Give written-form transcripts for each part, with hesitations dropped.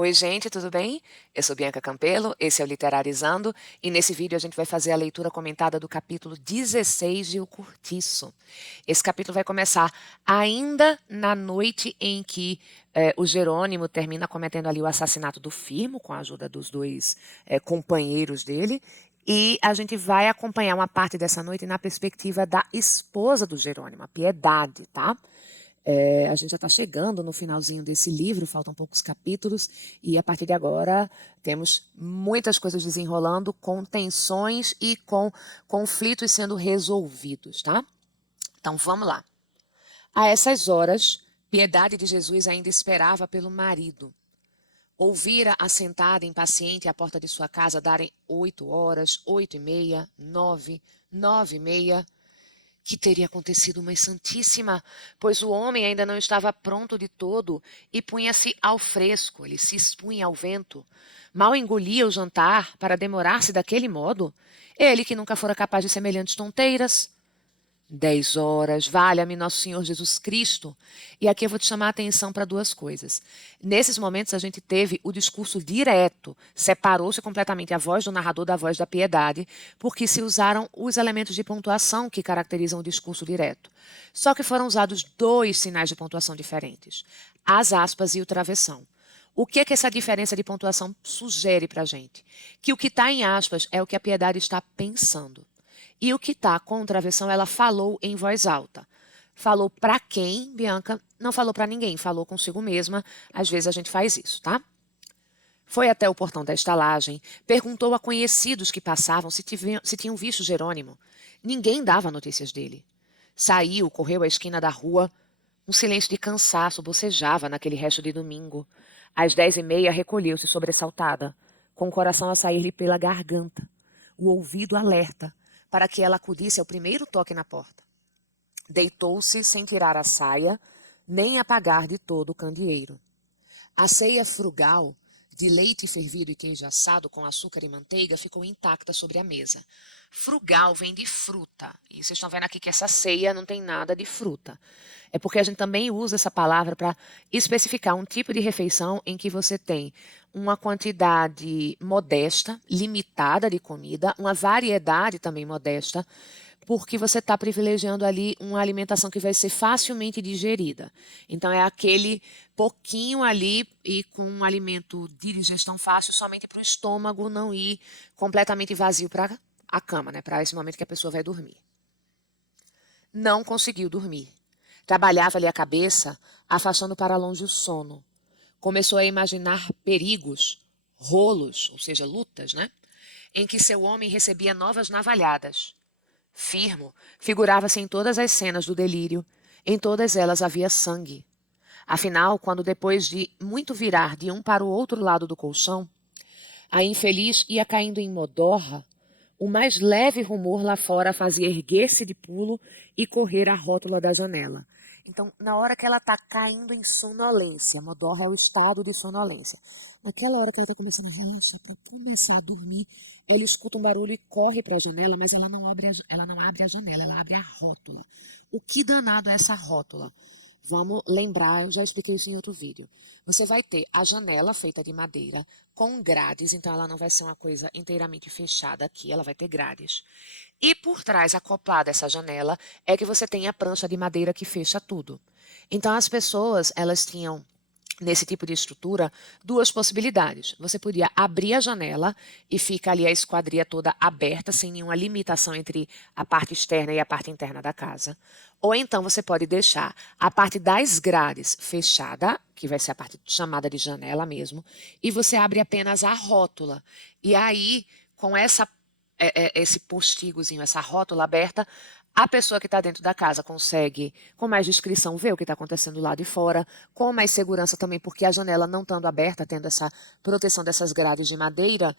Oi, gente, tudo bem? Eu sou Bianca Campelo, esse é o Literarizando, e nesse vídeo a gente vai fazer a leitura comentada do capítulo 16 de O Cortiço. Esse capítulo vai começar ainda na noite em que o Jerônimo termina cometendo ali o assassinato do Firmo, com a ajuda dos dois companheiros dele, e a gente vai acompanhar uma parte dessa noite na perspectiva da esposa do Jerônimo, a Piedade, tá? A gente já está chegando no finalzinho desse livro, faltam poucos capítulos, e a partir de agora temos muitas coisas desenrolando, com tensões e com conflitos sendo resolvidos, tá? Então vamos lá. A essas horas, Piedade de Jesus ainda esperava pelo marido. Ouvira assentada impaciente à porta de sua casa darem 8 horas, 8h30, 9, 9h30. Que teria acontecido, Mãe Santíssima, pois o homem ainda não estava pronto de todo e punha-se ao fresco, ele se expunha ao vento. Mal engolia o jantar para demorar-se daquele modo. Ele que nunca fora capaz de semelhantes tonteiras. 10 horas, valha-me Nosso Senhor Jesus Cristo. E aqui eu vou te chamar a atenção para duas coisas. Nesses momentos a gente teve o discurso direto, separou-se completamente a voz do narrador da voz da piedade, porque se usaram os elementos de pontuação que caracterizam o discurso direto. Só que foram usados dois sinais de pontuação diferentes, as aspas e o travessão. O que é que essa diferença de pontuação sugere para a gente? Que o que está em aspas é o que a piedade está pensando. E o que está com travessão, ela falou em voz alta. Falou para quem, Bianca? Não falou para ninguém, falou consigo mesma. Às vezes a gente faz isso, tá? Foi até o portão da estalagem, perguntou a conhecidos que passavam se tinham visto Jerônimo. Ninguém dava notícias dele. Saiu, correu à esquina da rua. Um silêncio de cansaço bocejava naquele resto de domingo. Às 10h30 recolheu-se sobressaltada, com o coração a sair-lhe pela garganta, o ouvido alerta, para que ela acudisse ao primeiro toque na porta. Deitou-se sem tirar a saia, nem apagar de todo o candeeiro. A ceia frugal, de leite fervido e queijo assado com açúcar e manteiga, ficou intacta sobre a mesa. Frugal vem de fruta. E vocês estão vendo aqui que essa ceia não tem nada de fruta. É porque a gente também usa essa palavra para especificar um tipo de refeição em que você tem uma quantidade modesta, limitada de comida, uma variedade também modesta, porque você está privilegiando ali uma alimentação que vai ser facilmente digerida. Então, é aquele pouquinho ali e com um alimento de digestão fácil somente para o estômago não ir completamente vazio para a cama, né? Para esse momento que a pessoa vai dormir. Não conseguiu dormir. Trabalhava-lhe a cabeça, afastando para longe o sono. Começou a imaginar perigos, rolos, ou seja, lutas, né? Em que seu homem recebia novas navalhadas. Firmo figurava-se em todas as cenas do delírio. Em todas elas havia sangue. Afinal, quando depois de muito virar de um para o outro lado do colchão, a infeliz ia caindo em modorra, o mais leve rumor lá fora a fazia erguer-se de pulo e correr à rótula da janela. Então, na hora que ela está caindo em sonolência, modorra é o estado de sonolência. Naquela hora que ela está começando a relaxar para começar a dormir, ele escuta um barulho e corre para a janela, mas ela não abre a janela, ela abre a rótula. O que danado é essa rótula? Vamos lembrar, eu já expliquei isso em outro vídeo. Você vai ter a janela feita de madeira com grades, então ela não vai ser uma coisa inteiramente fechada aqui, ela vai ter grades. E por trás, acoplada a essa janela, é que você tem a prancha de madeira que fecha tudo. Então as pessoas, elas tinham nesse tipo de estrutura, duas possibilidades. Você podia abrir a janela e fica ali a esquadria toda aberta, sem nenhuma limitação entre a parte externa e a parte interna da casa. Ou então você pode deixar a parte das grades fechada, que vai ser a parte chamada de janela mesmo, e você abre apenas a rótula. E aí, com esse postigozinho, essa rótula aberta, a pessoa que está dentro da casa consegue, com mais discrição, ver o que está acontecendo lá de fora, com mais segurança também, porque a janela não estando aberta, tendo essa proteção dessas grades de madeira,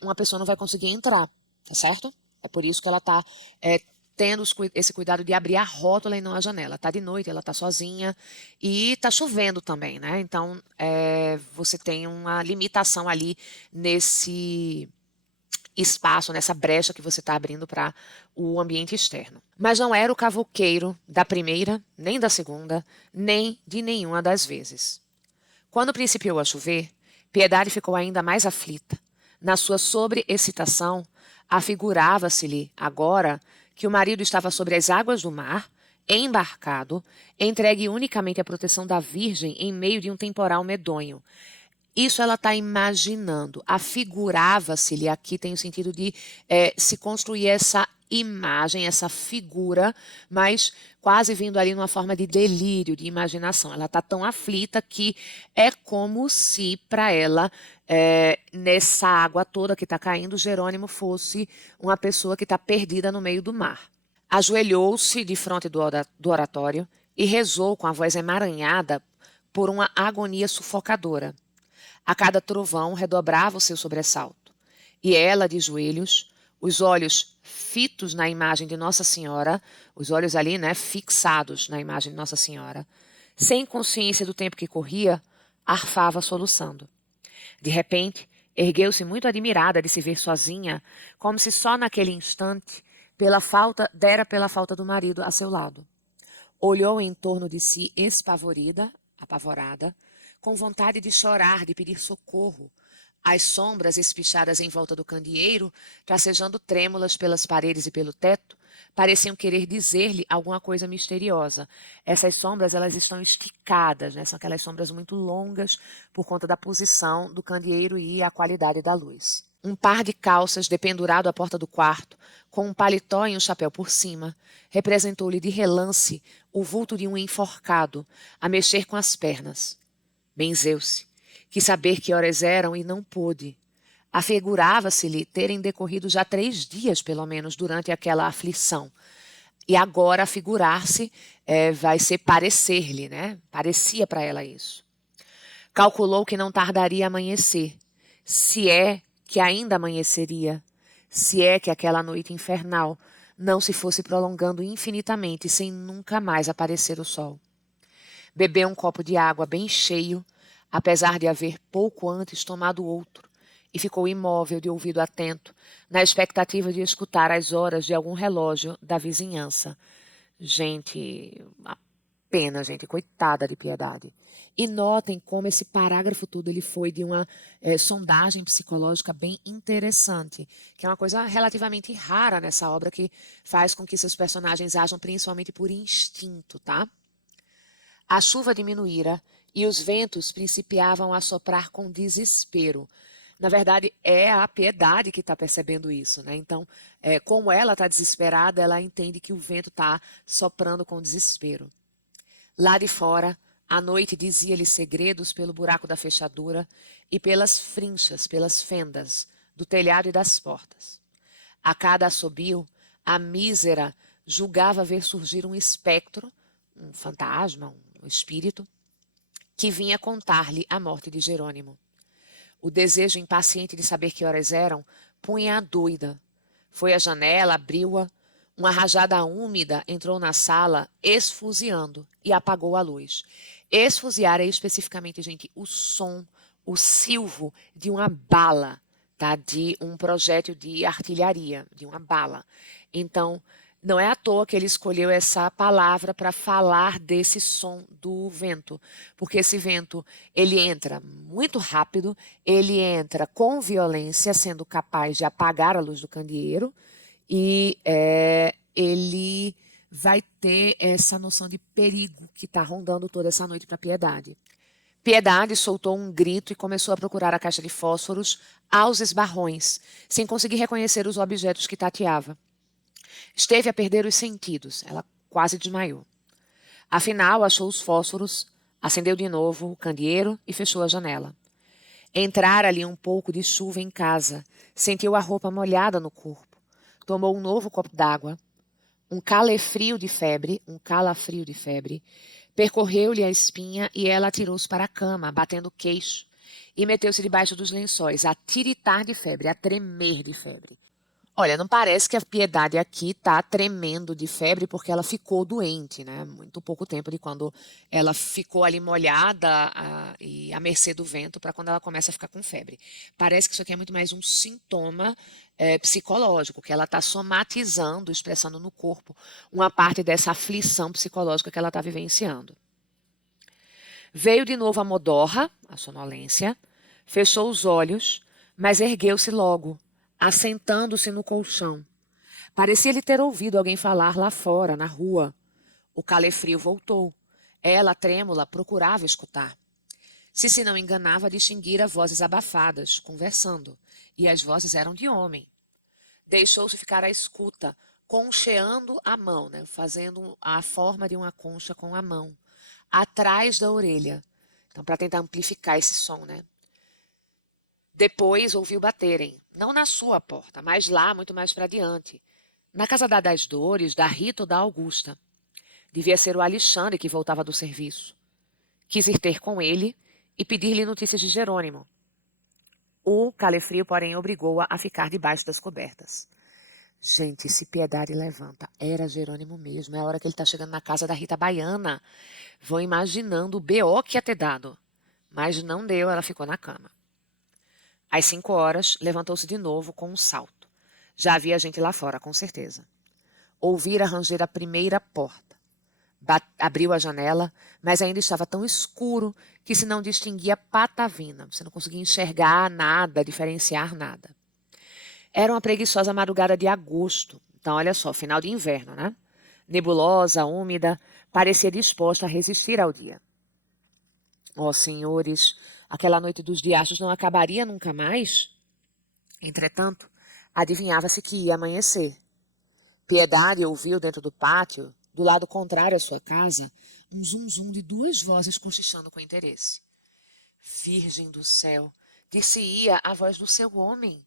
uma pessoa não vai conseguir entrar, tá certo? É por isso que ela está tendo esse cuidado de abrir a rótula e não a janela. Está de noite, ela está sozinha e está chovendo também, né? Então, você tem uma limitação ali nesse espaço, nessa brecha que você está abrindo para o ambiente externo. Mas não era o cavouqueiro da primeira, nem da segunda, nem de nenhuma das vezes. Quando principiou a chover, Piedade ficou ainda mais aflita. Na sua sobreexcitação, afigurava-se-lhe agora que o marido estava sobre as águas do mar, embarcado, entregue unicamente à proteção da Virgem em meio de um temporal medonho. Isso ela está imaginando. Afigurava-se-lhe aqui tem o sentido de se construir essa imagem, essa figura, mas quase vindo ali numa forma de delírio, de imaginação. Ela está tão aflita que é como se para ela, nessa água toda que está caindo, Jerônimo fosse uma pessoa que está perdida no meio do mar. Ajoelhou-se de frente do oratório e rezou com a voz emaranhada por uma agonia sufocadora. A cada trovão redobrava o seu sobressalto. E ela, de joelhos, os olhos fitos na imagem de Nossa Senhora, os olhos ali, né, fixados na imagem de Nossa Senhora, sem consciência do tempo que corria, arfava soluçando. De repente, ergueu-se muito admirada de se ver sozinha, como se só naquele instante dera pela falta do marido a seu lado. Olhou em torno de si espavorida, apavorada, com vontade de chorar, de pedir socorro. As sombras espichadas em volta do candeeiro, tracejando trêmulas pelas paredes e pelo teto, pareciam querer dizer-lhe alguma coisa misteriosa. Essas sombras, elas estão esticadas, né? São aquelas sombras muito longas por conta da posição do candeeiro e a qualidade da luz. Um par de calças dependurado à porta do quarto, com um paletó e um chapéu por cima, representou-lhe de relance o vulto de um enforcado, a mexer com as pernas. Benzeu-se. Quis saber que horas eram e não pôde. Afigurava-se-lhe terem decorrido já 3 dias, pelo menos, durante aquela aflição. E agora afigurar-se vai ser parecer-lhe, né? Parecia para ela isso. Calculou que não tardaria a amanhecer, se é que ainda amanheceria, se é que aquela noite infernal não se fosse prolongando infinitamente sem nunca mais aparecer o sol. Bebeu um copo de água bem cheio, apesar de haver pouco antes tomado outro, e ficou imóvel de ouvido atento, na expectativa de escutar as horas de algum relógio da vizinhança. Gente, uma pena, gente, coitada de Piedade. E notem como esse parágrafo todo ele foi de uma sondagem psicológica bem interessante, que é uma coisa relativamente rara nessa obra que faz com que seus personagens ajam principalmente por instinto, tá? A chuva diminuíra e os ventos principiavam a soprar com desespero. Na verdade, é a Piedade que está percebendo isso, né? Então, como ela está desesperada, ela entende que o vento está soprando com desespero. Lá de fora, a noite dizia-lhe segredos pelo buraco da fechadura e pelas frinchas, pelas fendas do telhado e das portas. A cada assobio, a mísera julgava ver surgir um espectro, um fantasma, um espírito, que vinha contar-lhe a morte de Jerônimo. O desejo impaciente de saber que horas eram punha-a doida. Foi à janela, abriu-a. Uma rajada úmida entrou na sala, esfuziando, e apagou a luz. Esfuziar é especificamente, gente, o som, o silvo de uma bala, tá? De um projétil de artilharia, de uma bala. Então, não é à toa que ele escolheu essa palavra para falar desse som do vento, porque esse vento ele entra muito rápido, ele entra com violência, sendo capaz de apagar a luz do candeeiro, e ele vai ter essa noção de perigo que está rondando toda essa noite para Piedade. Piedade soltou um grito e começou a procurar a caixa de fósforos aos esbarrões, sem conseguir reconhecer os objetos que tateava. Esteve a perder os sentidos. Ela quase desmaiou. Afinal, achou os fósforos, acendeu de novo o candeeiro e fechou a janela. Entrara ali um pouco de chuva em casa. Sentiu a roupa molhada no corpo. Tomou um novo copo d'água. Um calafrio de febre, percorreu-lhe a espinha e ela atirou-se para a cama, batendo o queixo, e meteu-se debaixo dos lençóis, a tiritar de febre, a tremer de febre. Olha, não parece que a Piedade aqui está tremendo de febre porque ela ficou doente, né? Muito pouco tempo de quando ela ficou ali molhada e à mercê do vento para quando ela começa a ficar com febre. Parece que isso aqui é muito mais um sintoma psicológico, que ela está somatizando, expressando no corpo uma parte dessa aflição psicológica que ela está vivenciando. Veio de novo a modorra, a sonolência, Fechou os olhos, mas ergueu-se logo, assentando-se no colchão. Parecia-lhe ter ouvido alguém falar lá fora, na rua. O calefrio voltou. Ela, trêmula, procurava escutar. Se não enganava, distinguira vozes abafadas, conversando, e as vozes eram de homem. Deixou-se ficar à escuta, concheando a mão, né, fazendo a forma de uma concha com a mão, atrás da orelha. Então, para tentar amplificar esse som, né? Depois ouviu baterem, não na sua porta, mas lá, muito mais para diante, na casa das Dores, da Rita ou da Augusta. Devia ser o Alexandre que voltava do serviço. Quis ir ter com ele e pedir-lhe notícias de Jerônimo. O calefrio, porém, obrigou-a a ficar debaixo das cobertas. Gente, se Piedade levanta, era Jerônimo mesmo. É a hora que ele está chegando na casa da Rita Baiana. Vão imaginando o BO que ia ter dado. Mas não deu, ela ficou na cama. Às 5 horas, levantou-se de novo com um salto. Já havia gente lá fora, com certeza. Ouvira ranger a primeira porta. Abriu a janela, mas ainda estava tão escuro que se não distinguia patavina. Você não conseguia enxergar nada, diferenciar nada. Era uma preguiçosa madrugada de agosto. Então, olha só, final de inverno, né? Nebulosa, úmida, parecia disposta a resistir ao dia. Ó, senhores, aquela noite dos diachos não acabaria nunca mais? Entretanto, adivinhava-se que ia amanhecer. Piedade ouviu dentro do pátio, do lado contrário à sua casa, um zum-zum de duas vozes cochichando com interesse. Virgem do céu, dir-se-ia a voz do seu homem.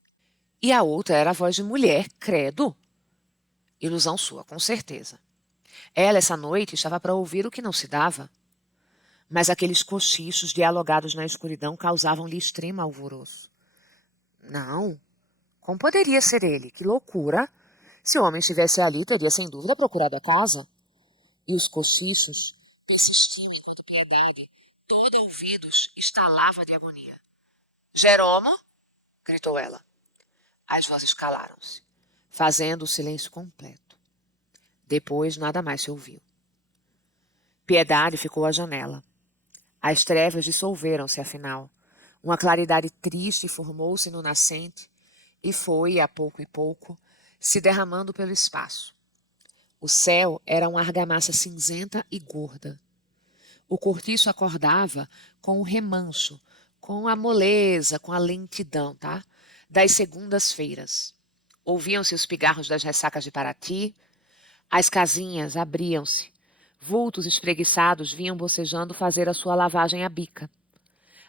E a outra era a voz de mulher, credo. Ilusão sua, com certeza. Ela, essa noite, estava para ouvir o que não se dava. Mas aqueles cochichos dialogados na escuridão causavam-lhe extremo alvoroço. Não, como poderia ser ele? Que loucura! Se o homem estivesse ali, teria sem dúvida procurado a casa. E os cochichos persistiam enquanto Piedade, toda ouvidos, estalava de agonia. Jeromo! Gritou ela. As vozes calaram-se, fazendo o silêncio completo. Depois nada mais se ouviu. Piedade ficou à janela. As trevas dissolveram-se, afinal. Uma claridade triste formou-se no nascente e foi, a pouco e pouco, se derramando pelo espaço. O céu era uma argamassa cinzenta e gorda. O cortiço acordava com o remanso, com a moleza, com a lentidão, tá? Das segundas-feiras. Ouviam-se os pigarros das ressacas de Paraty, as casinhas abriam-se, vultos espreguiçados vinham bocejando fazer a sua lavagem à bica.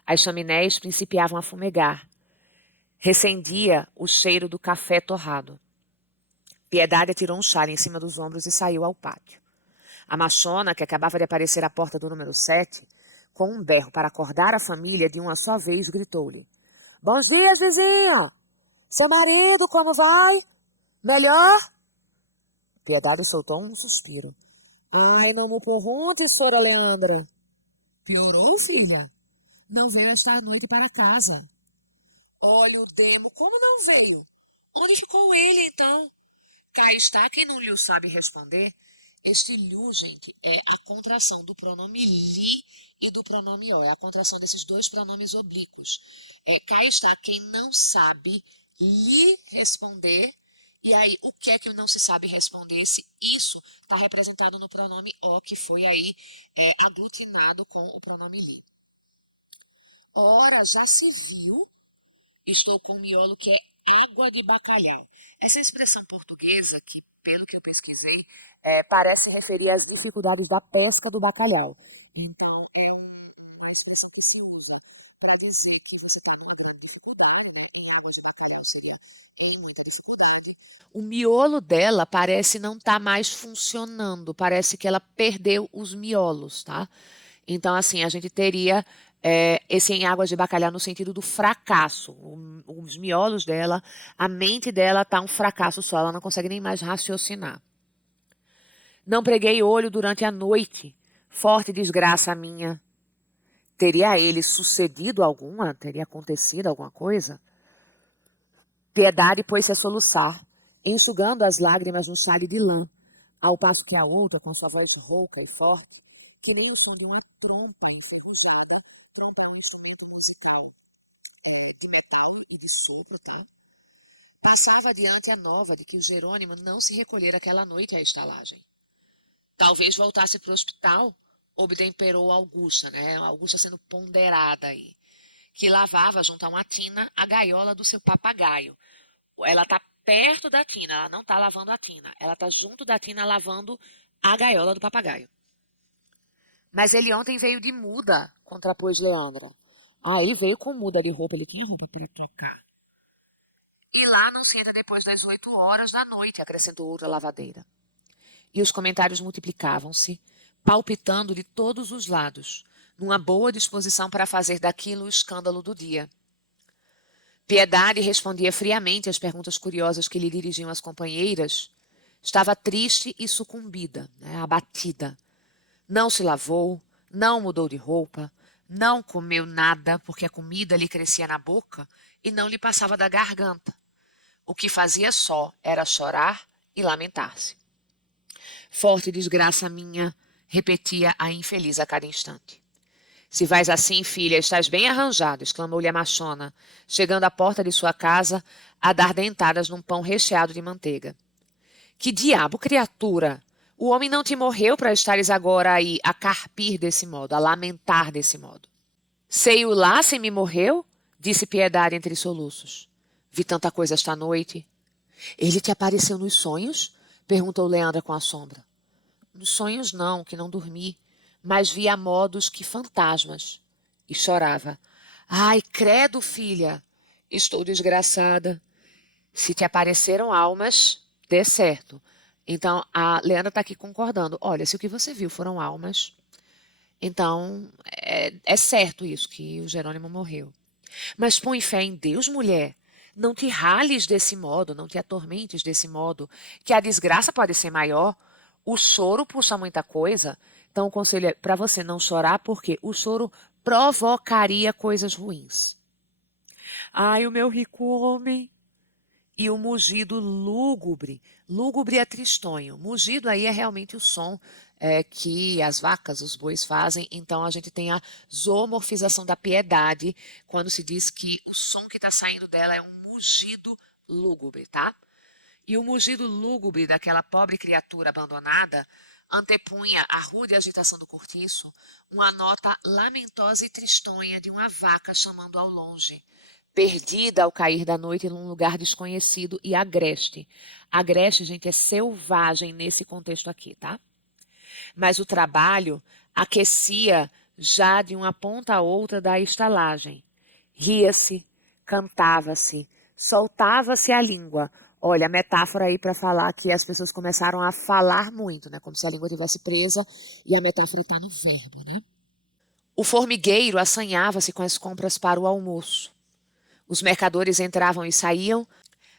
As chaminés principiavam a fumegar. Recendia o cheiro do café torrado. Piedade atirou um chale em cima dos ombros e saiu ao pátio. A machona, que acabava de aparecer à porta do número 7, com um berro para acordar a família de uma só vez, gritou-lhe: Bons dias, vizinho! Seu marido, como vai? Melhor? Piedade soltou um suspiro. Ai, não me pergunte, Sora Leandra. Piorou, filha? Não veio esta noite para casa. Olha o demo, como não veio? Onde ficou ele, então? Cá está quem não lhe o sabe responder. Este lhe, gente, é a contração do pronome li e do pronome ó. É a contração desses dois pronomes oblíquos. Cá está quem não sabe lhe responder. E aí, o que é que não se sabe responder se isso está representado no pronome ó, que foi aí aglutinado com o pronome li. Ora, já se viu? Estou com um miolo que é água de bacalhau. Essa expressão portuguesa, que pelo que eu pesquisei, parece referir às dificuldades da pesca do bacalhau. Então, é uma expressão que se usa para dizer que você está numa grande dificuldade, né? Em água de bacalhau seria em muita dificuldade. O miolo dela parece não estar mais funcionando, parece que ela perdeu os miolos, tá? Então, assim, a gente teria esse em águas de bacalhau no sentido do fracasso. Os miolos dela, a mente dela está um fracasso só, ela não consegue nem mais raciocinar. Não preguei olho durante a noite, forte desgraça minha. Teria a ele sucedido alguma? Teria acontecido alguma coisa? Piedade pôs-se a soluçar, enxugando as lágrimas no chale de lã, ao passo que a outra, com sua voz rouca e forte, que nem o som de uma trompa enferrujada, trompa é um instrumento musical, de metal e de sopro, tá? Passava adiante a nova de que o Jerônimo não se recolhera aquela noite à estalagem. Talvez voltasse para o hospital, obtemperou Augusta, né? Augusta sendo ponderada aí, que lavava junto a uma tina a gaiola do seu papagaio. Ela está perto da tina, ela não está lavando a tina, ela está junto da tina lavando a gaiola do papagaio. Mas ele ontem veio de muda, contrapôs Leandra. Ah, ele veio com muda de roupa, ele tinha roupa para trocar. E lá não se entra depois das 8 horas da noite, acrescentou outra lavadeira. E os comentários multiplicavam-se, palpitando de todos os lados, numa boa disposição para fazer daquilo o escândalo do dia. Piedade respondia friamente às perguntas curiosas que lhe dirigiam as companheiras. Estava triste e sucumbida, né, abatida. Não se lavou, não mudou de roupa, não comeu nada porque a comida lhe crescia na boca e não lhe passava da garganta. O que fazia só era chorar e lamentar-se. Forte desgraça minha, repetia a infeliz a cada instante. Se vais assim, filha, estás bem arranjado, exclamou-lhe a machona, chegando à porta de sua casa a dar dentadas num pão recheado de manteiga. Que diabo, criatura! O homem não te morreu para estares agora aí a carpir desse modo, a lamentar desse modo. Sei-o lá se me morreu, disse Piedade entre soluços. Vi tanta coisa esta noite. Ele te apareceu nos sonhos? Perguntou Leandra com assombro. Nos sonhos não, que não dormi, mas vi a modos que fantasmas. E chorava. Ai, credo, filha! Estou desgraçada. Se te apareceram almas, dê certo. Então, a Leandra está aqui concordando. Olha, se o que você viu foram almas, então é certo isso, que o Jerônimo morreu. Mas põe fé em Deus, mulher. Não te rales desse modo, não te atormentes desse modo, que a desgraça pode ser maior. O choro puxa muita coisa. Então, o conselho é para você não chorar, porque o choro provocaria coisas ruins. Ai, o meu rico homem. E o mugido lúgubre. Lúgubre é tristonho. Mugido aí é realmente o som que as vacas, os bois fazem. Então a gente tem a zoomorfização da piedade quando se diz que o som que está saindo dela é um mugido lúgubre, tá? E o mugido lúgubre daquela pobre criatura abandonada antepunha à rude agitação do cortiço uma nota lamentosa e tristonha de uma vaca chamando ao longe, perdida ao cair da noite num lugar desconhecido e agreste. Agreste, gente, é selvagem nesse contexto aqui, tá? Mas o trabalho aquecia já de uma ponta a outra da estalagem. Ria-se, cantava-se, soltava-se a língua. Olha, a metáfora aí para falar que as pessoas começaram a falar muito, né? Como se a língua tivesse presa, e a metáfora está no verbo, né? O formigueiro assanhava-se com as compras para o almoço. Os mercadores entravam e saíam,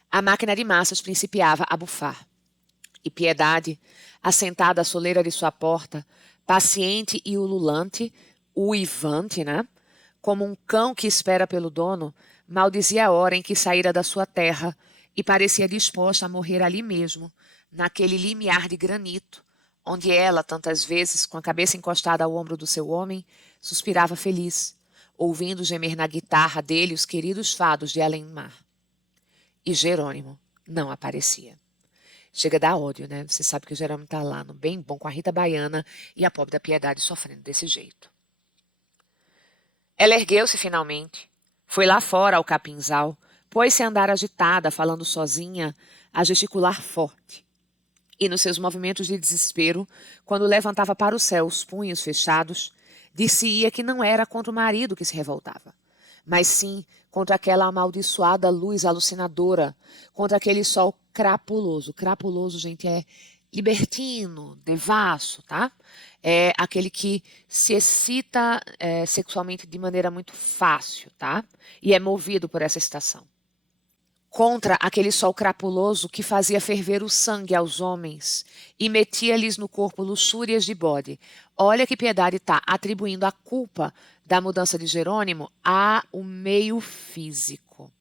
a máquina de massas principiava a bufar. E Piedade, assentada à soleira de sua porta, paciente e ululante, uivante, né? Como um cão que espera pelo dono, maldizia a hora em que saíra da sua terra e parecia disposta a morrer ali mesmo, naquele limiar de granito, onde ela, tantas vezes, com a cabeça encostada ao ombro do seu homem, suspirava feliz, ouvindo gemer na guitarra dele os queridos fados de além-mar. E Jerônimo não aparecia. Chega a dar ódio, né? Você sabe que o Jerônimo está lá no bem bom com a Rita Baiana e a pobre da Piedade sofrendo desse jeito. Ela ergueu-se finalmente, foi lá fora ao capinzal, pôs-se a andar agitada, falando sozinha, a gesticular forte. E nos seus movimentos de desespero, quando levantava para o céu os punhos fechados, dir-se-ia que não era contra o marido que se revoltava, mas sim contra aquela amaldiçoada luz alucinadora, contra aquele sol crapuloso. Crapuloso, gente, é libertino, devasso, tá? É aquele que se excita sexualmente de maneira muito fácil, tá? E é movido por essa excitação. Contra aquele sol crapuloso que fazia ferver o sangue aos homens e metia-lhes no corpo luxúrias de bode. Olha que Piedade está atribuindo a culpa da mudança de Jerônimo ao meio físico.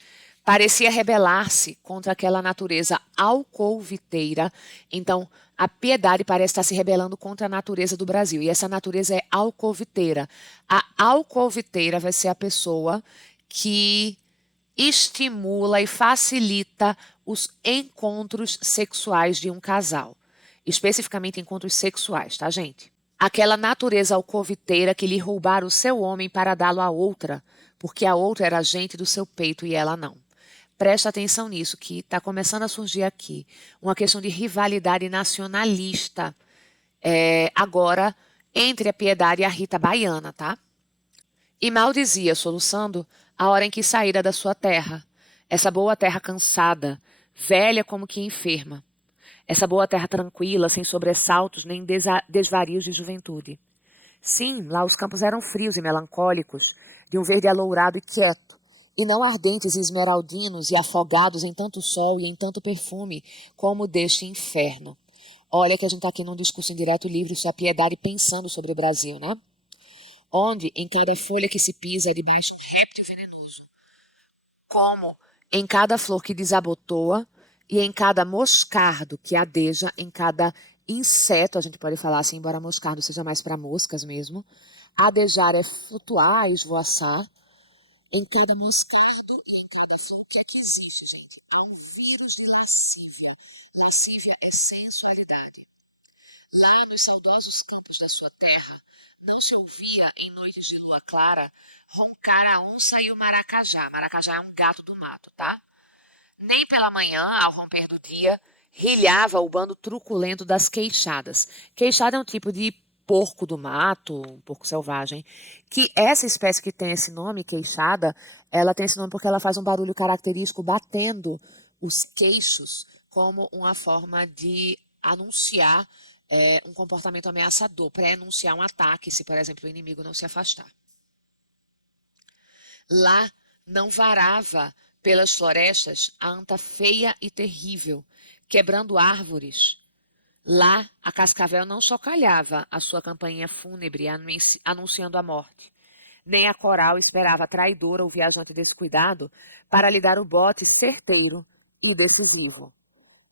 Parecia rebelar-se contra aquela natureza alcooviteira. Então, a Piedade parece estar se rebelando contra a natureza do Brasil. E essa natureza é alcooviteira. A alcooviteira vai ser a pessoa que estimula e facilita os encontros sexuais de um casal. Especificamente encontros sexuais, tá, gente? Aquela natureza alcoviteira que lhe roubara o seu homem para dá-lo a outra, porque a outra era gente do seu peito e ela não. Presta atenção nisso, que está começando a surgir aqui uma questão de rivalidade nacionalista, agora entre a Piedade e a Rita Baiana, tá? E mal dizia, soluçando, a hora em que saíra da sua terra, essa boa terra cansada, velha como que enferma, essa boa terra tranquila, sem sobressaltos nem desvarios de juventude. Sim, lá os campos eram frios e melancólicos, de um verde alourado e quieto, e não ardentes e esmeraldinos e afogados em tanto sol e em tanto perfume como deste inferno. Olha que a gente está aqui num discurso indireto livre sobre a piedade pensando sobre o Brasil, né? Onde em cada folha que se pisa é debaixo um réptil venenoso, como em cada flor que desabotoa e em cada moscardo que adeja, em cada inseto, a gente pode falar assim, embora moscardo seja mais para moscas mesmo, adejar é flutuar, esvoaçar, em cada moscardo e em cada flor, o que é que existe, gente? Há um vírus de lascívia. Lascívia é sensualidade. Lá nos saudosos campos da sua terra, não se ouvia, em noites de lua clara, roncar a onça e o maracajá. Maracajá é um gato do mato, tá? Nem pela manhã, ao romper do dia, rilhava o bando truculento das queixadas. Queixada é um tipo de porco do mato, um porco selvagem, que essa espécie que tem esse nome, queixada, ela tem esse nome porque ela faz um barulho característico batendo os queixos como uma forma de anunciar um comportamento ameaçador, para enunciar um ataque, se, por exemplo, o inimigo não se afastar. Lá não varava pelas florestas a anta feia e terrível, quebrando árvores. Lá a cascavel não chocalhava a sua campainha fúnebre anunciando a morte. Nem a coral esperava traidora o viajante descuidado para lhe dar o bote certeiro e decisivo.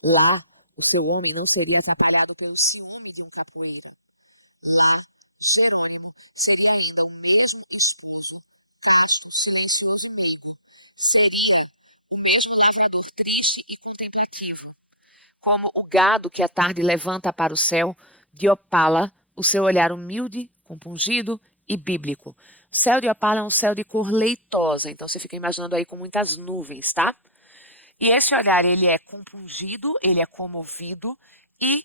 Lá o seu homem não seria atrapalhado pelo ciúme de um capoeira. Lá Jerônimo seria ainda o mesmo esposo, casto, silencioso e meigo. Seria o mesmo lavrador triste e contemplativo. Como o gado que à tarde levanta para o céu, de opala, o seu olhar humilde, compungido e bíblico. O céu de opala é um céu de cor leitosa, então você fica imaginando aí com muitas nuvens, tá? E esse olhar, ele é compungido, ele é comovido e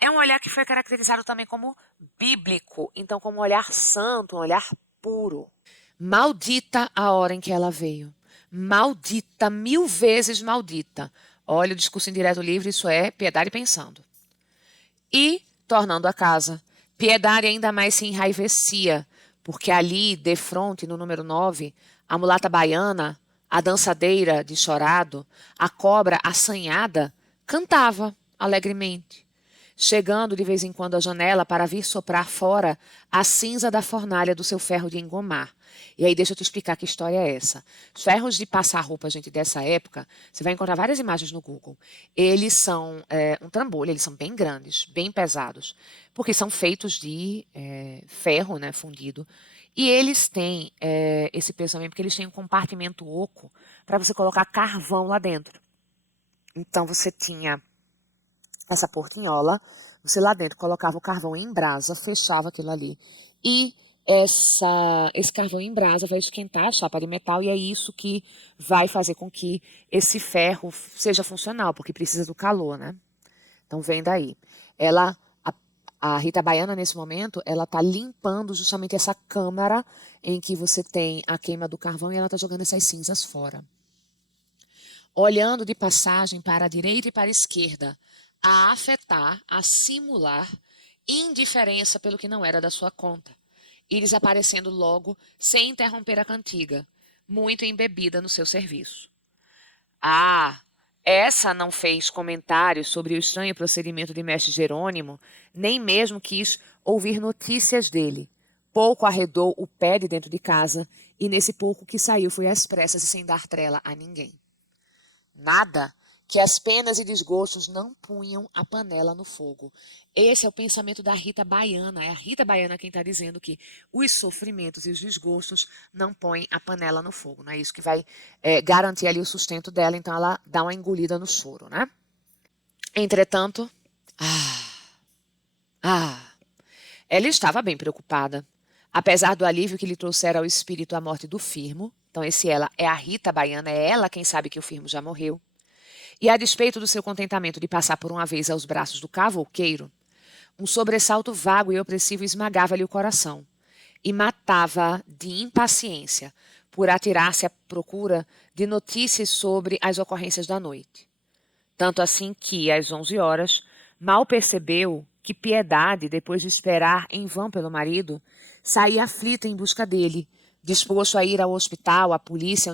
é um olhar que foi caracterizado também como bíblico, então como um olhar santo, um olhar puro. Maldita a hora em que ela veio. Maldita, 1000 vezes maldita. Olha o discurso indireto livre, isso é piedade pensando. E, tornando a casa, piedade ainda mais se enraivecia, porque ali, defronte, no número 9, a mulata baiana, a dançadeira de chorado, a cobra assanhada, cantava alegremente, chegando de vez em quando à janela para vir soprar fora a cinza da fornalha do seu ferro de engomar. E aí deixa eu te explicar que história é essa. Os ferros de passar roupa, gente, dessa época, você vai encontrar várias imagens no Google. Eles são um trambolho, eles são bem grandes, bem pesados, porque são feitos de ferro, né, fundido. E eles têm esse peso também porque eles têm um compartimento oco para você colocar carvão lá dentro. Então você tinha essa portinhola, você lá dentro colocava o carvão em brasa, fechava aquilo ali. E esse carvão em brasa vai esquentar a chapa de metal e é isso que vai fazer com que esse ferro seja funcional, porque precisa do calor, né? Então vem daí. A Rita Baiana, nesse momento, ela está limpando justamente essa câmara em que você tem a queima do carvão e ela está jogando essas cinzas fora. Olhando de passagem para a direita e para a esquerda, a afetar, a simular indiferença pelo que não era da sua conta, e desaparecendo logo sem interromper a cantiga, muito embebida no seu serviço. Ah, essa não fez comentários sobre o estranho procedimento de mestre Jerônimo, nem mesmo quis ouvir notícias dele. Pouco arredou o pé de dentro de casa, e nesse pouco que saiu foi às pressas e sem dar trela a ninguém. Nada que as penas e desgostos não punham a panela no fogo. Esse é o pensamento da Rita Baiana. É a Rita Baiana quem está dizendo que os sofrimentos e os desgostos não põem a panela no fogo. Não é isso que vai garantir ali o sustento dela, então ela dá uma engolida no choro, né? Entretanto, ela estava bem preocupada. Apesar do alívio que lhe trouxera ao espírito a morte do Firmo, então esse ela é a Rita Baiana, é ela quem sabe que o Firmo já morreu, e a despeito do seu contentamento de passar por uma vez aos braços do cavouqueiro, um sobressalto vago e opressivo esmagava-lhe o coração e matava-a de impaciência por atirar-se à procura de notícias sobre as ocorrências da noite. Tanto assim que, às 11 horas, mal percebeu que Piedade, depois de esperar em vão pelo marido, saía aflita em busca dele, disposto a ir ao hospital, à polícia,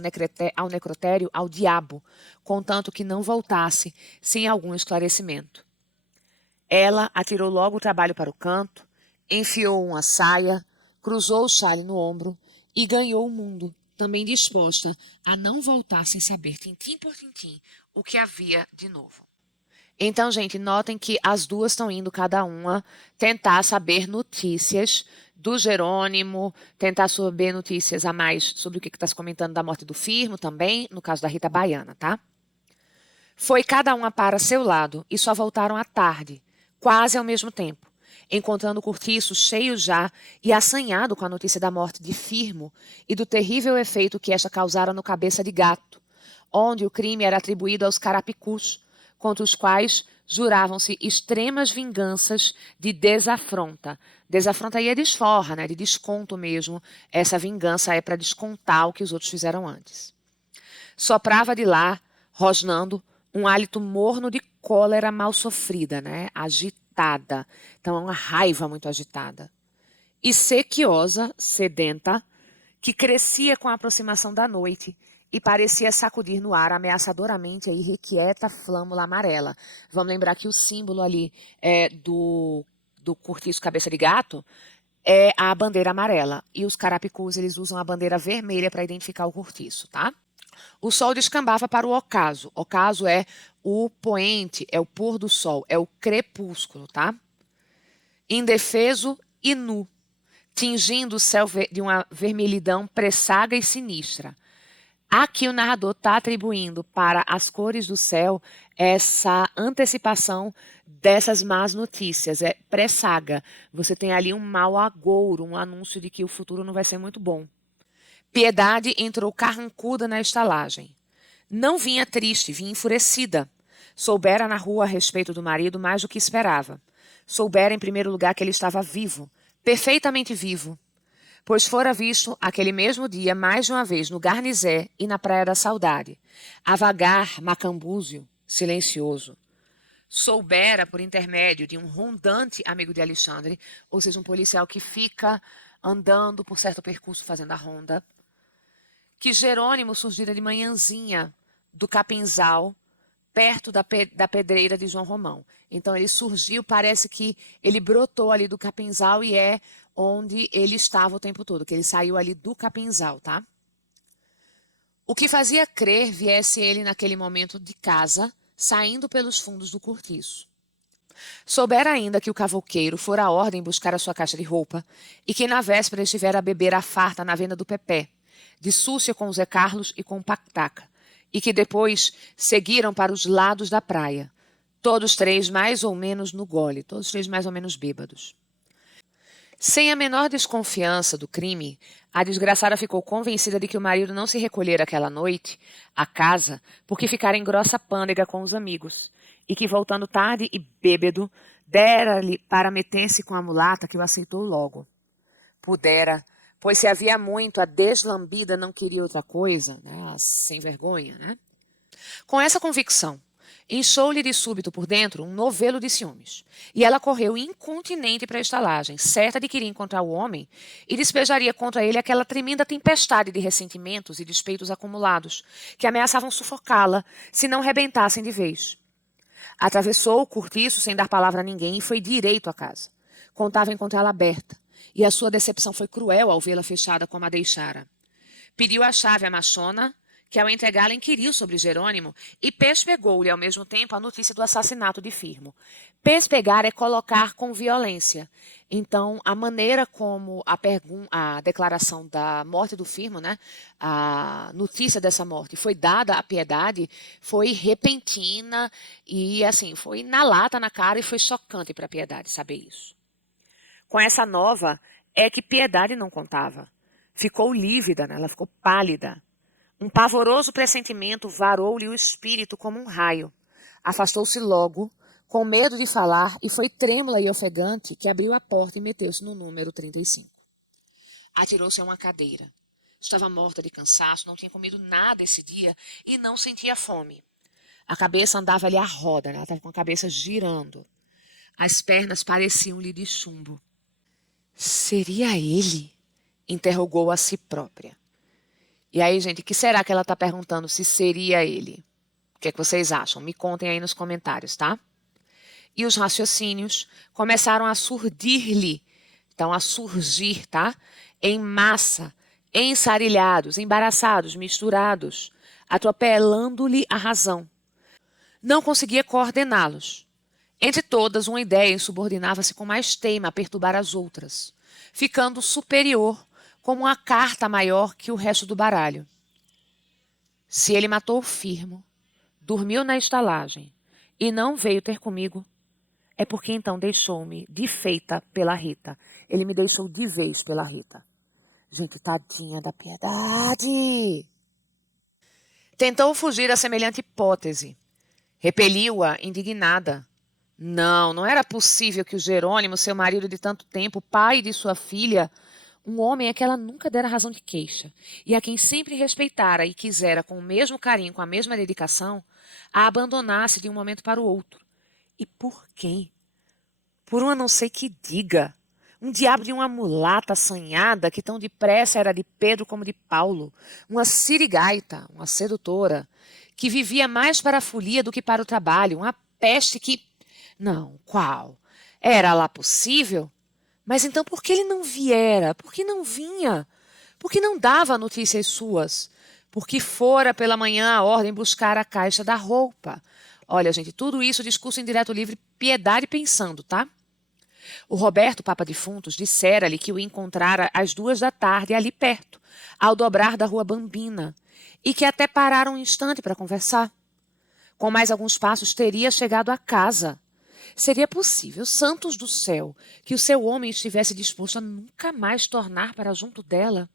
ao necrotério, ao diabo, contanto que não voltasse sem algum esclarecimento. Ela atirou logo o trabalho para o canto, enfiou uma saia, cruzou o chale no ombro e ganhou o mundo, também disposta a não voltar sem saber, tintim por tintim, o que havia de novo. Então, gente, notem que as duas estão indo, cada uma, tentar saber notícias do Jerônimo, tentar saber notícias a mais sobre o que está se comentando da morte do Firmo também, no caso da Rita Baiana, tá? Foi cada uma para seu lado e só voltaram à tarde, quase ao mesmo tempo, encontrando o Cortiço cheio já e assanhado com a notícia da morte de Firmo e do terrível efeito que esta causara no Cabeça de Gato, onde o crime era atribuído aos carapicus, contra os quais juravam-se extremas vinganças de desafronta. Desafronta aí é desforra, né? De desconto mesmo. Essa vingança é para descontar o que os outros fizeram antes. Soprava de lá, rosnando, um hálito morno de cólera mal sofrida, né? Agitada. Então é uma raiva muito agitada. E sequiosa, sedenta, que crescia com a aproximação da noite e parecia sacudir no ar ameaçadoramente a irrequieta flâmula amarela. Vamos lembrar que o símbolo ali do Cortiço Cabeça de Gato é a bandeira amarela. E os carapicus, eles usam a bandeira vermelha para identificar o cortiço, tá? O sol descambava para o ocaso. Ocaso é o poente, é o pôr do sol, é o crepúsculo, tá? Indefeso e nu, tingindo o céu de uma vermelhidão pressaga e sinistra. Aqui o narrador está atribuindo para as cores do céu essa antecipação dessas más notícias. É pressaga. Você tem ali um mau agouro, um anúncio de que o futuro não vai ser muito bom. Piedade entrou carrancuda na estalagem. Não vinha triste, vinha enfurecida. Soubera na rua a respeito do marido mais do que esperava. Soubera, em primeiro lugar, que ele estava vivo, perfeitamente vivo, pois fora visto aquele mesmo dia mais de uma vez no Garnizé e na Praia da Saudade, a vagar macambúzio, silencioso. Soubera, por intermédio de um rondante amigo de Alexandre, ou seja, um policial que fica andando por certo percurso fazendo a ronda, que Jerônimo surgira de manhãzinha do Capinzal, perto da pedreira de João Romão. Então ele surgiu, parece que ele brotou ali do Capinzal e é onde ele estava o tempo todo, que ele saiu ali do Capinzal, tá? O que fazia crer viesse ele naquele momento de casa, saindo pelos fundos do cortiço. Soubera ainda que o cavouqueiro fora à ordem buscar a sua caixa de roupa e que na véspera estivera a beber à farta na venda do Pepé, de súcia com o Zé Carlos e com o Pactaca, e que depois seguiram para os lados da praia, todos três mais ou menos no gole, todos três mais ou menos bêbados. Sem a menor desconfiança do crime, a desgraçada ficou convencida de que o marido não se recolhera aquela noite à casa porque ficara em grossa pândega com os amigos, e que, voltando tarde e bêbado, dera-lhe para meter-se com a mulata que o aceitou logo. Pudera, pois se havia muito, a deslambida não queria outra coisa, né? Sem vergonha, né? Com essa convicção, inchou-lhe de súbito por dentro um novelo de ciúmes, e ela correu incontinente para a estalagem, certa de que iria encontrar o homem e despejaria contra ele aquela tremenda tempestade de ressentimentos e despeitos acumulados, que ameaçavam sufocá-la se não rebentassem de vez. Atravessou o cortiço sem dar palavra a ninguém e foi direito à casa. Contava encontrá-la aberta, e a sua decepção foi cruel ao vê-la fechada como a deixara. Pediu a chave à machona, que ao entregá-la inquiriu sobre Jerônimo e pespegou-lhe ao mesmo tempo a notícia do assassinato de Firmo. Pespegar é colocar com violência. Então, a maneira como a declaração da morte do Firmo, né, a notícia dessa morte foi dada à Piedade, foi repentina e, assim, foi na lata, na cara, e foi chocante para a Piedade saber isso. Com essa nova, é que Piedade não contava. Ficou lívida, né? Ela ficou pálida. Um pavoroso pressentimento varou-lhe o espírito como um raio. Afastou-se logo, com medo de falar, e foi trêmula e ofegante que abriu a porta e meteu-se no número 35. Atirou-se a uma cadeira. Estava morta de cansaço, não tinha comido nada esse dia e não sentia fome. A cabeça andava-lhe à roda, né? Ela estava com a cabeça girando. As pernas pareciam-lhe de chumbo. Seria ele? Interrogou a si própria. E aí, gente, o que será que ela está perguntando se seria ele? O que é que vocês acham? Me contem aí nos comentários, tá? E os raciocínios começaram a surdir-lhe, então a surgir, tá? Em massa, ensarilhados, embaraçados, misturados, atropelando-lhe a razão. Não conseguia coordená-los. Entre todas, uma ideia insubordinava-se com mais teima a perturbar as outras, ficando superior como uma carta maior que o resto do baralho. Se ele matou o Firmo, dormiu na estalagem e não veio ter comigo, é porque então deixou-me de feita pela Rita. Ele me deixou de vez pela Rita. Gente, tadinha da Piedade. Tentou fugir a semelhante hipótese. Repeliu-a, indignada. Não era possível que o Jerônimo, seu marido de tanto tempo, pai de sua filha, um homem a que ela nunca dera razão de queixa, e a quem sempre respeitara e quisera com o mesmo carinho, com a mesma dedicação, a abandonasse de um momento para o outro. E por quem? Por uma não sei que diga. Um diabo de uma mulata assanhada que tão depressa era de Pedro como de Paulo. Uma sirigaita, uma sedutora, que vivia mais para a folia do que para o trabalho. Uma peste que... Não, qual? Era lá possível? Mas então por que ele não viera? Por que não vinha? Por que não dava notícias suas? Porque fora pela manhã a ordem buscar a caixa da roupa. Olha, gente, tudo isso discurso em direto livre, Piedade pensando, tá? O Roberto, Papa Defuntos, dissera-lhe que o encontrara às 2 da tarde, ali perto, ao dobrar da rua Bambina, e que até pararam um instante para conversar. Com mais alguns passos teria chegado à casa. Seria possível, santos do céu, que o seu homem estivesse disposto a nunca mais tornar para junto dela?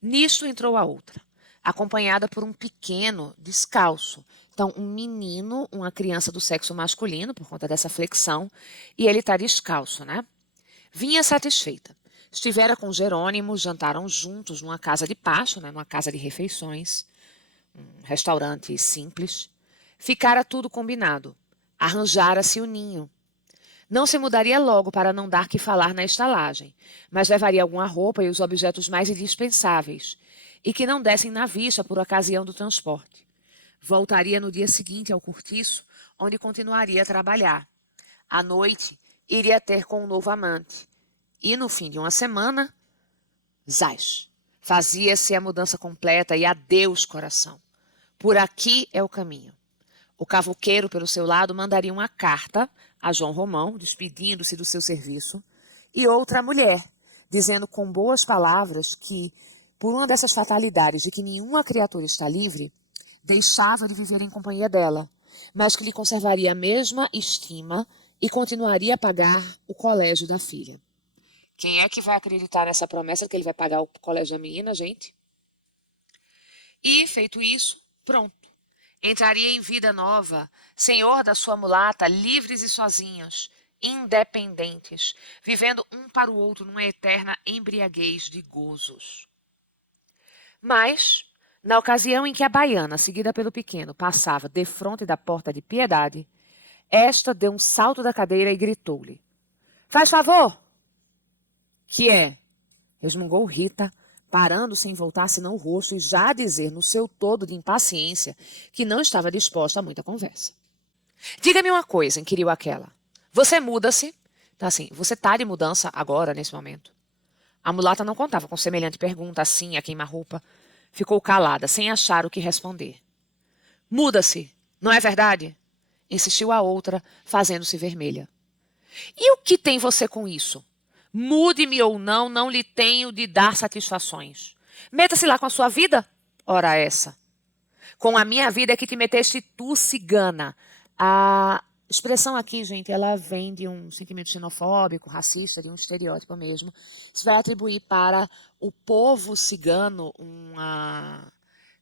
Nisto entrou a outra, acompanhada por um pequeno, descalço. Então, um menino, uma criança do sexo masculino, por conta dessa flexão, e ele está descalço, né? Vinha satisfeita. Estivera com Jerônimo, jantaram juntos numa casa de pasto, né? Numa casa de refeições, um restaurante simples. Ficara tudo combinado. Arranjara-se o ninho. Não se mudaria logo para não dar que falar na estalagem, mas levaria alguma roupa e os objetos mais indispensáveis, e que não dessem na vista por ocasião do transporte. Voltaria no dia seguinte ao cortiço, onde continuaria a trabalhar. À noite, iria ter com um novo amante. E no fim de uma semana, zás, fazia-se a mudança completa e adeus, coração. Por aqui é o caminho. O cavouqueiro, pelo seu lado, mandaria uma carta a João Romão, despedindo-se do seu serviço, e outra mulher, dizendo com boas palavras que, por uma dessas fatalidades de que nenhuma criatura está livre, deixava de viver em companhia dela, mas que lhe conservaria a mesma estima e continuaria a pagar o colégio da filha. Quem é que vai acreditar nessa promessa que ele vai pagar o colégio da menina, gente? E, feito isso, pronto. Entraria em vida nova, senhor da sua mulata, livres e sozinhos, independentes, vivendo um para o outro numa eterna embriaguez de gozos. Mas, na ocasião em que a baiana, seguida pelo pequeno, passava defronte da porta de Piedade, esta deu um salto da cadeira e gritou-lhe: "Faz favor!" "Que é?" resmungou Rita, parando sem voltar senão o rosto e já a dizer no seu todo de impaciência que não estava disposta a muita conversa. "Diga-me uma coisa", inquiriu aquela. "Você muda-se?" Então, assim, você está de mudança agora, nesse momento? A mulata não contava com semelhante pergunta assim a queima-roupa. Ficou calada, sem achar o que responder. Muda-se, não é verdade? Insistiu a outra, fazendo-se vermelha. E o que tem você com isso? Mude-me ou não, não lhe tenho de dar satisfações. Meta-se lá com a sua vida? Ora essa. Com a minha vida é que te meteste tu, cigana. A expressão aqui, gente, ela vem de um sentimento xenofóbico, racista, de um estereótipo mesmo. Isso vai atribuir para o povo cigano uma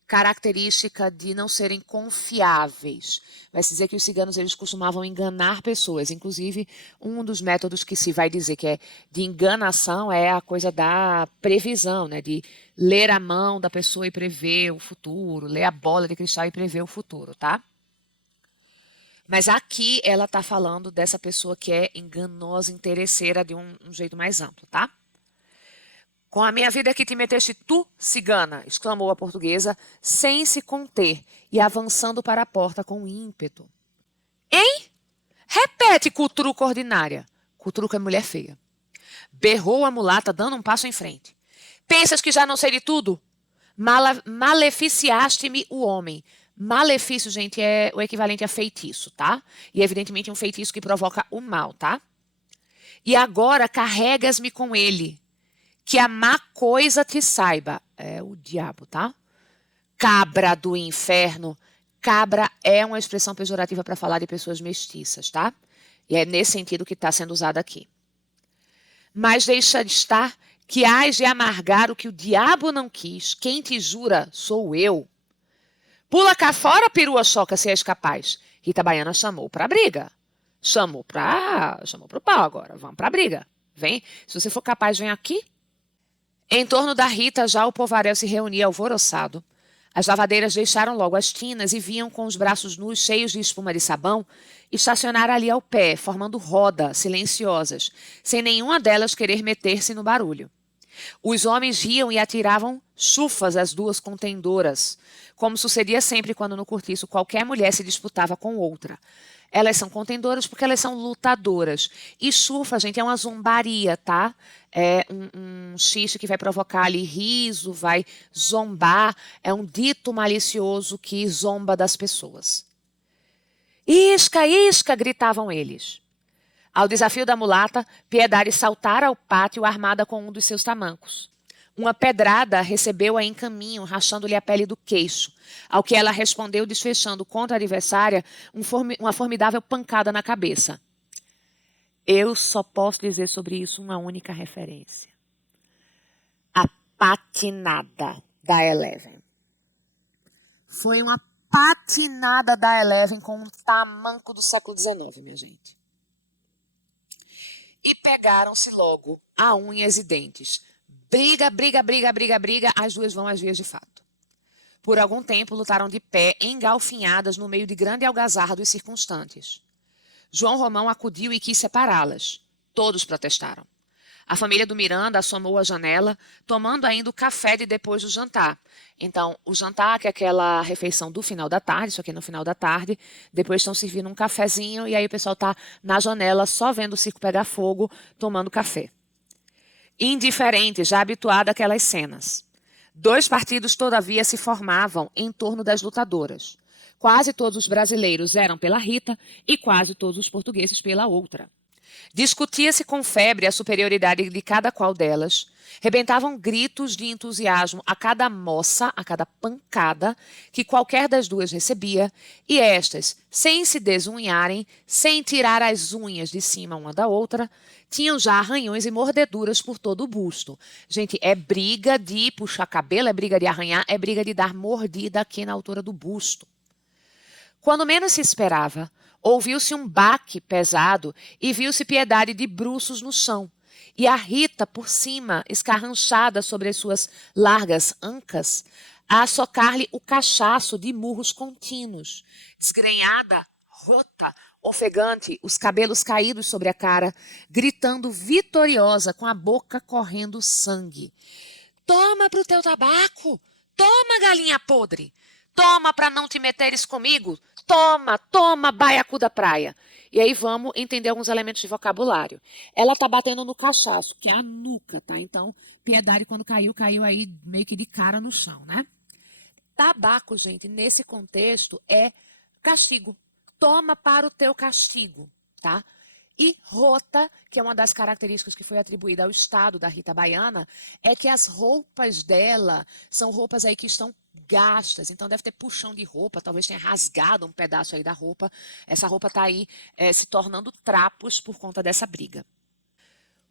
característica de não serem confiáveis. Vai se dizer que os ciganos eles costumavam enganar pessoas. Inclusive, um dos métodos que se vai dizer que é de enganação é a coisa da previsão, né? De ler a mão da pessoa e prever o futuro, ler a bola de cristal e prever o futuro, tá? Mas aqui ela está falando dessa pessoa que é enganosa, interesseira de um jeito mais amplo, tá? Com a minha vida que te meteste tu, cigana, exclamou a portuguesa, sem se conter e avançando para a porta com ímpeto. Hein? Repete, cutruca ordinária. Cutruca é mulher feia. Berrou a mulata, dando um passo em frente. Pensas que já não sei de tudo? Maleficiaste-me o homem. Malefício, gente, é o equivalente a feitiço, tá? E evidentemente um feitiço que provoca o mal, tá? E agora carregas-me com ele. Que a má coisa te saiba. É o diabo, tá? Cabra do inferno. Cabra é uma expressão pejorativa para falar de pessoas mestiças, tá? E é nesse sentido que está sendo usada aqui. Mas deixa de estar que hás de amargar o que o diabo não quis. Quem te jura sou eu. Pula cá fora, perua choca, se és capaz. Rita Baiana chamou para a briga. Chamou pro pau agora. Vamos para a briga. Vem. Se você for capaz, vem aqui. Em torno da Rita já o povaréu se reunia alvoroçado. As lavadeiras deixaram logo as tinas e vinham com os braços nus cheios de espuma de sabão estacionar ali ao pé, formando roda, silenciosas, sem nenhuma delas querer meter-se no barulho. Os homens riam e atiravam chufas às duas contendoras, como sucedia sempre quando no cortiço qualquer mulher se disputava com outra. Elas são contendoras porque elas são lutadoras. E chufa, gente, é uma zombaria, tá? É um xiste que vai provocar ali riso, vai zombar. É um dito malicioso que zomba das pessoas. Isca, isca, gritavam eles. Ao desafio da mulata, Piedade saltara ao pátio armada com um dos seus tamancos. Uma pedrada recebeu-a em caminho, rachando-lhe a pele do queixo, ao que ela respondeu desfechando contra a adversária uma formidável pancada na cabeça. Eu só posso dizer sobre isso uma única referência. A patinada da Eleven. Foi uma patinada da Eleven com um tamanco do século XIX, minha gente. E pegaram-se logo a unhas e dentes. Briga, briga, briga, briga, briga, as duas vão às vias de fato. Por algum tempo lutaram de pé, engalfinhadas no meio de grande algazarra dos circunstantes. João Romão acudiu e quis separá-las. Todos protestaram. A família do Miranda assomou à janela, tomando ainda o café de depois do jantar. Então, o jantar, que é aquela refeição do final da tarde, isso aqui é no final da tarde, depois estão servindo um cafezinho e aí o pessoal está na janela só vendo o circo pegar fogo, tomando café. Indiferente, já habituado àquelas cenas. Dois partidos, todavia, se formavam em torno das lutadoras. Quase todos os brasileiros eram pela Rita e quase todos os portugueses pela outra. Discutia-se com febre a superioridade de cada qual delas. Rebentavam gritos de entusiasmo a cada moça, a cada pancada que qualquer das duas recebia, e estas, sem se desunharem, sem tirar as unhas de cima uma da outra, tinham já arranhões e mordeduras por todo o busto. Gente, é briga de puxar cabelo, é briga de arranhar, é briga de dar mordida aqui na altura do busto. Quando menos se esperava, ouviu-se um baque pesado e viu-se Piedade de bruços no chão. E a Rita, por cima, escarranchada sobre as suas largas ancas, a socar-lhe o cachaço de murros contínuos. Desgrenhada, rota, ofegante, os cabelos caídos sobre a cara, gritando vitoriosa com a boca correndo sangue. Toma pro teu tabaco! Toma, galinha podre! Toma para não te meteres comigo! Toma, toma, baiacu da praia! E aí vamos entender alguns elementos de vocabulário. Ela tá batendo no cachaço, que é a nuca, tá? Então, Piedade, quando caiu, caiu aí meio que de cara no chão, né? Tabaco, gente, nesse contexto é castigo. Toma para o teu castigo, tá? E rota, que é uma das características que foi atribuída ao estado da Rita Baiana, é que as roupas dela são roupas aí que estão gastas, então deve ter puxão de roupa, talvez tenha rasgado um pedaço aí da roupa. Essa roupa está aí se tornando trapos por conta dessa briga.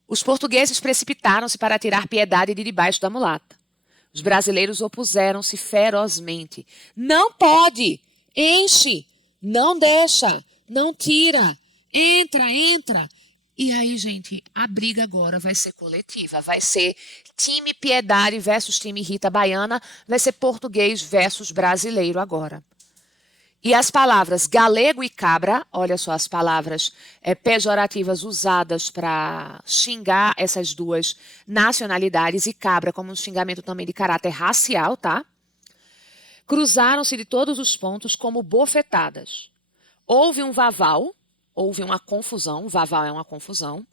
Os portugueses precipitaram-se para tirar Piedade de debaixo da mulata. Os brasileiros opuseram-se ferozmente. Não pode! Enche! Não deixa! Não tira! Entra, entra! E aí, gente, a briga agora vai ser coletiva. Vai ser time Piedade versus time Rita Baiana. Vai ser português versus brasileiro agora. E as palavras galego e cabra, olha só as palavras pejorativas usadas para xingar essas duas nacionalidades, e cabra como um xingamento também de caráter racial, tá? Cruzaram-se de todos os pontos como bofetadas. Houve um vaval, houve uma confusão, vaval é uma confusão,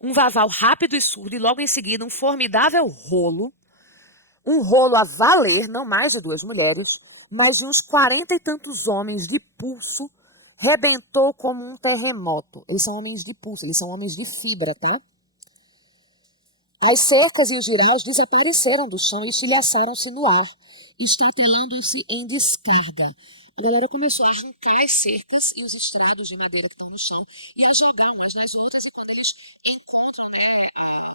um vaval rápido e surdo, e logo em seguida um formidável rolo, um rolo a valer, não mais de duas mulheres, mas de uns 40 e tantos homens de pulso, rebentou como um terremoto. Eles são homens de pulso, eles são homens de fibra, tá? As cercas e os jiraus desapareceram do chão e estilhaçaram-se no ar, estatelando-se em descarga. A galera começou a arrancar as cercas e os estrados de madeira que estão no chão e a jogar umas nas outras, e quando eles encontram,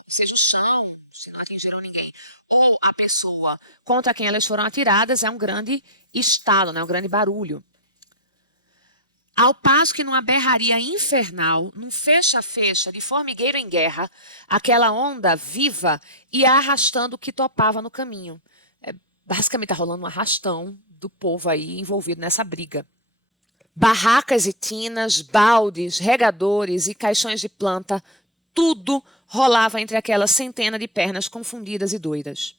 seja o chão, se não atingiram ninguém, ou a pessoa contra quem elas foram atiradas, é um grande estalo, né? Um grande barulho. Ao passo que numa berraria infernal, num fecha-fecha de formigueiro em guerra, aquela onda viva ia arrastando o que topava no caminho. Basicamente está rolando um arrastão do povo aí envolvido nessa briga. Barracas e tinas, baldes, regadores e caixões de planta, tudo rolava entre aquela centena de pernas confundidas e doidas.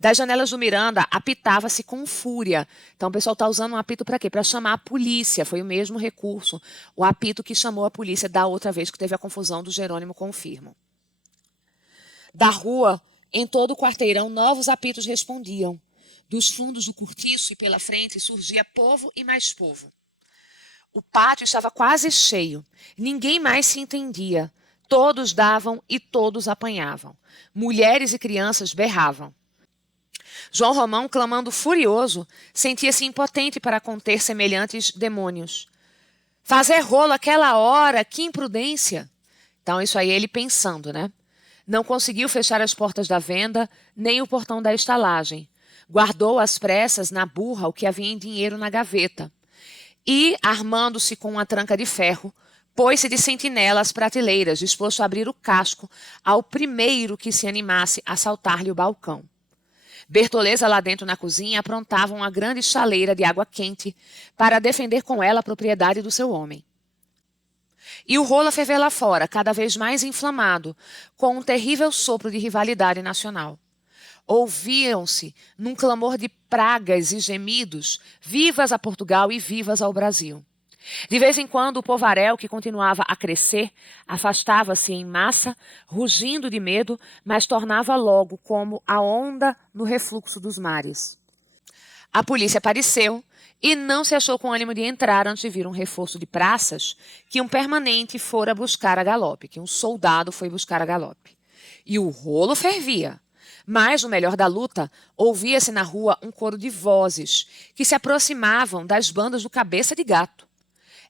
Das janelas do Miranda, apitava-se com fúria. Então o pessoal está usando um apito para quê? Para chamar a polícia. Foi o mesmo recurso. O apito que chamou a polícia da outra vez que teve a confusão do Jerônimo com o Firmo. Da rua, em todo o quarteirão, novos apitos respondiam. Dos fundos do cortiço e pela frente surgia povo e mais povo. O pátio estava quase cheio. Ninguém mais se entendia. Todos davam e todos apanhavam. Mulheres e crianças berravam. João Romão, clamando furioso, sentia-se impotente para conter semelhantes demônios. Fazer rolo aquela hora, que imprudência! Então, isso aí ele pensando, né? Não conseguiu fechar as portas da venda, nem o portão da estalagem. Guardou às pressas na burra o que havia em dinheiro na gaveta. E, armando-se com uma tranca de ferro, pôs-se de sentinela às prateleiras, disposto a abrir o casco ao primeiro que se animasse a saltar-lhe o balcão. Bertoleza, lá dentro na cozinha, aprontava uma grande chaleira de água quente para defender com ela a propriedade do seu homem. E o rolo a ferver lá fora, cada vez mais inflamado, com um terrível sopro de rivalidade nacional. Ouviam-se, num clamor de pragas e gemidos, vivas a Portugal e vivas ao Brasil. De vez em quando, o povaréu, que continuava a crescer, afastava-se em massa, rugindo de medo, mas tornava logo como a onda no refluxo dos mares. A polícia apareceu e não se achou com ânimo de entrar antes de vir um reforço de praças que um permanente fora buscar a galope, que um soldado foi buscar a galope. E o rolo fervia. Mas, no melhor da luta, ouvia-se na rua um coro de vozes que se aproximavam das bandas do Cabeça de Gato.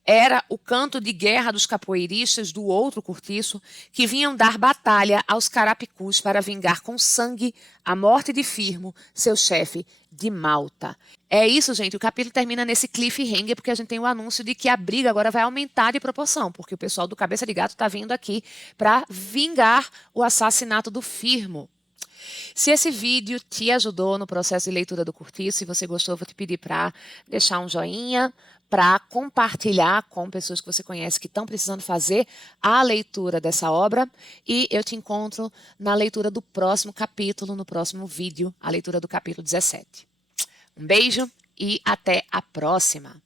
Era o canto de guerra dos capoeiristas do outro cortiço que vinham dar batalha aos carapicus para vingar com sangue a morte de Firmo, seu chefe de Malta. É isso, gente. O capítulo termina nesse cliffhanger porque a gente tem o anúncio de que a briga agora vai aumentar de proporção, porque o pessoal do Cabeça de Gato está vindo aqui para vingar o assassinato do Firmo. Se esse vídeo te ajudou no processo de leitura do cortiço, se você gostou, eu vou te pedir para deixar um joinha, para compartilhar com pessoas que você conhece que estão precisando fazer a leitura dessa obra. E eu te encontro na leitura do próximo capítulo, no próximo vídeo, a leitura do capítulo 17. Um beijo e até a próxima!